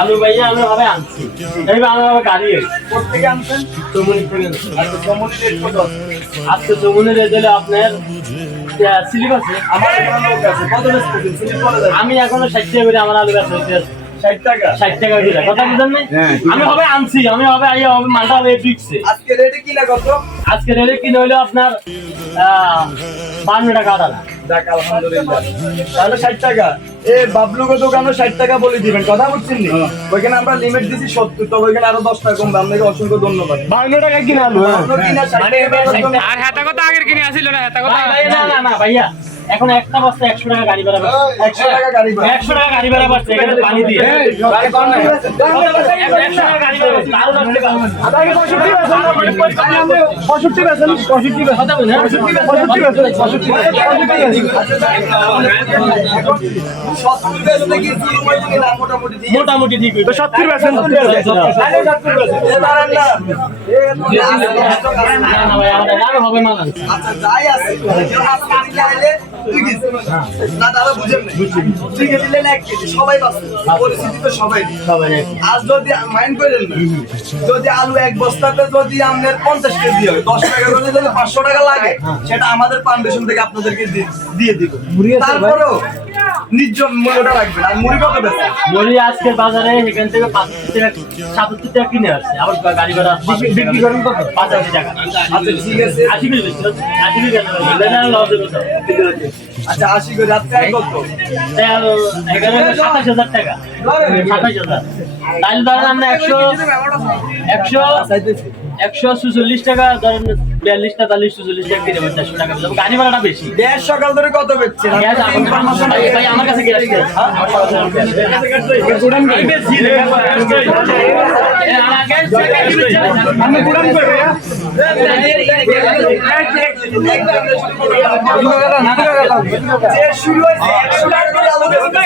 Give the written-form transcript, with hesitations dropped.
আলু ভাইয়া আমি হবে আনছি আমি হবে গাড়ি কোথেকে আনছেন? চমুনি থেকে আচ্ছা, চমড়ি রেট কত? আজকে চমুনি রেজেলে আপনার স্লিপ আছে আমার এখানে লোক আছে, কত বেচতেছেন? স্লিপ করা যাবে? আমি এখনো 60 টাকা করে আমার আলু গাছ হচ্ছে 60 টাকা। 60 টাকা করে কথা বুঝেন নাই আমি হবে আনছি আমি হবে আইয়া হবে মালটা হবে ফিক্সে আজকে রেটে কিনা কত? আজকে রেলে কিনে হইলো আপনার 52 টাকা আটা যাক, আলহামদুলিল্লাহ। তাহলে 60 টাকা। এ বাবলুকে দোকানে 60 টাকা বলে দিবেন, কথা বুঝছেন নি? ওইখানে আমরা লিমিট দিছি 70, তবে ওইখানে আরো 10 টাকা কম দাম, আপনাকে অসংখ্য ধন্যবাদ। 52 টাকা কিনে আলু বাবলু কিনা 60 টাকা। আর হেতা কথা আগের কিনে আসিল না হেতা কথা না ভাইয়া এখন একটা বস্তা 100 টাকা গাড়ি ভাড়া পাচ্ছে 100 টাকা গাড়ি ভাড়া। 100 টাকা গাড়ি ভাড়া পাচ্ছে এখানে পানি দিয়ে 100 টাকা গাড়ি ভাড়া পাচ্ছে আরো 10 টাকা আদাকে 65 বেচেন, 65 বেচেন, 65 কথা বলেন 65 বেচেন, 65 বেচলে কি শুরু হইছে কিনা মোটামুটি ঠিক আছে? মোটামুটি ঠিক হইতো 70 বেচেন, 70 বেচেন। এ দাঁড়ান না। না ভাই আমাদের নাম হবে মানা আচ্ছা, যাই আছে, কেউ হাত দিকে আইলে 2 কেজি। না দাদা বুঝেন না। 2 কেজি দিলেন 1 কেজি, সবাই বাঁচে। পরিস্থিতি তো সবাই। সবাই আজ যদি মাইন্ড করেন না, যদি আলু এক বস্তাতে যদি আপনার 50 কেজি হয়, 10 টাকা করে যদি 500 টাকা লাগে, সেটা আমাদের ফাউন্ডেশন থেকে আপনাদেরকে দিয়ে দিব। তারপরেও নিজ মূল্যটা রাখবেন। আর মুড়ি কত বেচেন? বলি আজকে বাজারে এখান থেকে 75 টাকা কিনে আসছে আবার গাড়ি ভাড়া বিক্রি করেন কত? 85 টাকা আচ্ছা, ঠিক আছে। 80 করে বেশি 80 করে না লস হবে তো আচ্ছা, 80 করে। আপনি আর কত? এখানে 27,000 টাকা 27,000 তাহলে ধরেন আমরা 146 টাকা ধরেন 42 টা 44 টাকা কিনে 400 টাকা দিলাম গাড়ি ভাড়াটা বেশি দেড় সকাল ধরে কত বেচছেন? গ্যাস ভাই আমার কাছে গ্যাস আমি গুড়ান করে যে শুরু হয়েছে 100 টাকা করে আলু বেচতেছে।